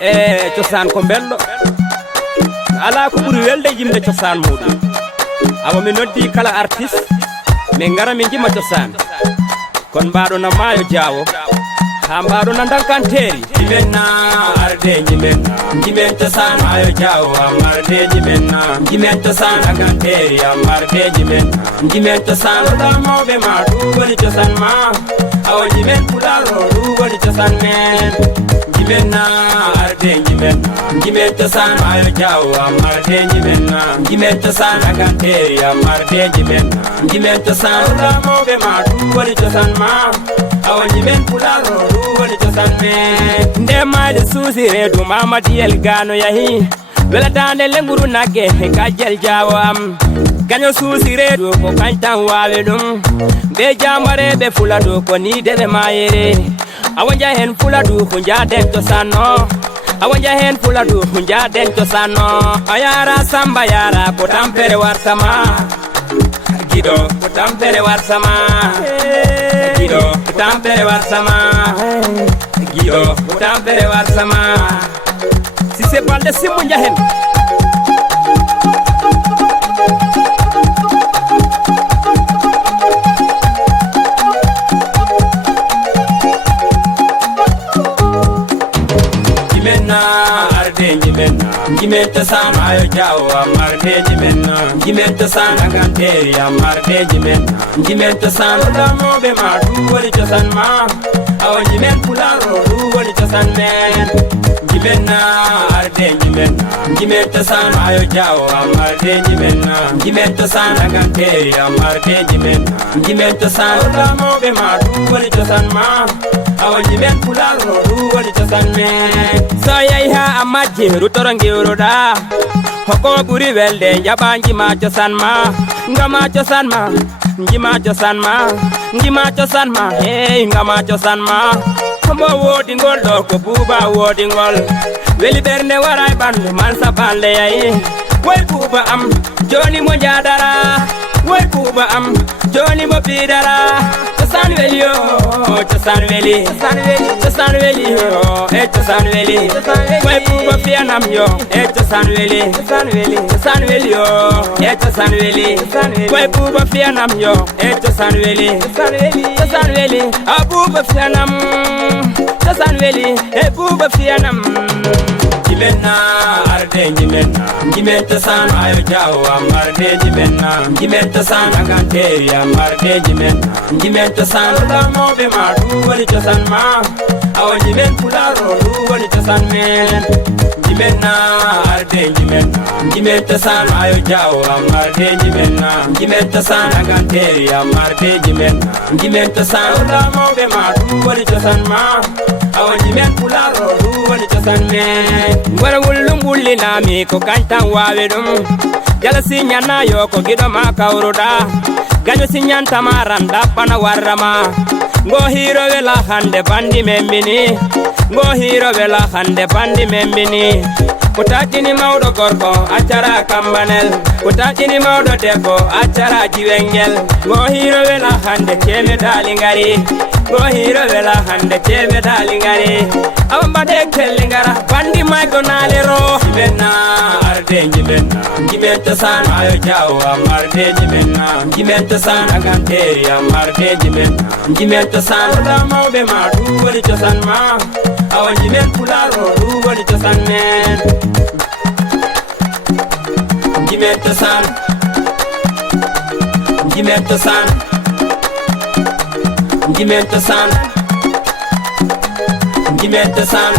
e cosaan ko belɗo ala ko ɓuri welde yimde cosaan muɗum awa mi noddi kala artiste min ngara min jima cosaan kon mbaɗo na maayo jaawo ha mbaɗo na dankanteri jimenna arde jimen cosaan maayo jaawo amardeji menna jimen cosaan dankanteri amardeji men jimen cosaan ɗa mawɓe ma ɗum woni cosaan ma awa jimen pularo ɗum woni cosaan men jimenna arde jimen cosaan maayo jaawo amardeji menna jimen cosaan dankanteri amardeji men jimen cosaan ɗa mawɓe ma ɗum woni cosaan ma awa jimen pularo ɗum woni cosaan men nde maade suusi reedu mamadiyel gano yahi welatande lenguru nagge e kajjel jaawo am gaño suusi reedu ko kañ tan waawi ɗum ɓe jamareɓe fuladu ko ni deɓe mayere awa jahen fuladu ko jaaden cosanno awa jahen fuladu ko jaaden cosanno a yara samba yara ko tampere wartama giɗo ko tampere wartama giɗo ko tampere wartama giɗo ko tampere wartama si c'est balde simmu jahen jimen cosaan maayo jaawo amardeji menna jimen cosaan dankanteri amardeji men jimen cosaan ɗa mawɓe ma ɗum woni cosaan ma awa jimen pularo ɗum woni cosaan men jimenna arde jimen cosaan maayo jaawo amardeji menna jimen cosaan dankanteri amardeji men jimen cosaan ɗa mawɓe ma ɗum woni cosaan ma awa jimen pularo ɗum woni cosaan men so yehi ha a majji rutoro giwruɗa hoko ɓuri welde jaɓa jima cosaan ma ngama cosaan ma jima cosaan ma jima cosaan ma hey ngama cosaan ma mo woodi ngol ɗo ko buuba woodi ngol weli ɓernde wara e ɓandu man sabanle yayi woy buuba am joni mo jadara woy buuba am joni mo ɓidara cosaan weli o cosaan weli cosaan weli o e cosaan weli woy buuba fiyanam yo e cosaan weli cosaan weli o e cosaan weli woy buuba fiyanam yo e cosaan weli cosaan weli a buuba fiyanam cosaan weli e buuba fiyanam jimenna arde jimen cosaan maayo jaawo amardeji menna jimen cosaan dankanteri amardeji men jimen cosaan ɗa mawɓe ma ɗum woni cosaan ma awa jimen pularo ɗum woni cosaan men jimenna arde jimen cosaan maayo jaawo amardeji menna jimen cosaan dankanteri amardeji men jimen cosaan ɗa mawɓe ma ɗum woni cosaan ma awa jimen pularo ɗum woni cosaan men ngora wullum wullinami ko kañ tan waawi ɗum jala siñannayo ko giɗo ma kawruɗa gaño siñantama ran ɗaɓɓana warrama ngo hiiro wela hande bandi membini ngo hiiro wela hande bandi membini ko taƴƴini mawɗo gorko accara kambanel ko taƴƴini mawɗo debbo accara jiwengel ngo hiiro wela hande kemeɗali ngari ngo hiiro wela hande kemeɗali ngari awa mbaɗe kelli ngara bandi mayko naalero jimenna arde jimen cosaan maayo jaawo amardeji menna jimen cosaan dankanteri amardeji men jimen cosaan ɗa mawɓe ma ɗum woni cosaan ma awa jimen pularo ɗum woni cosaan men jimen cosaan jimen cosaan jimen cosaan jimen cosaan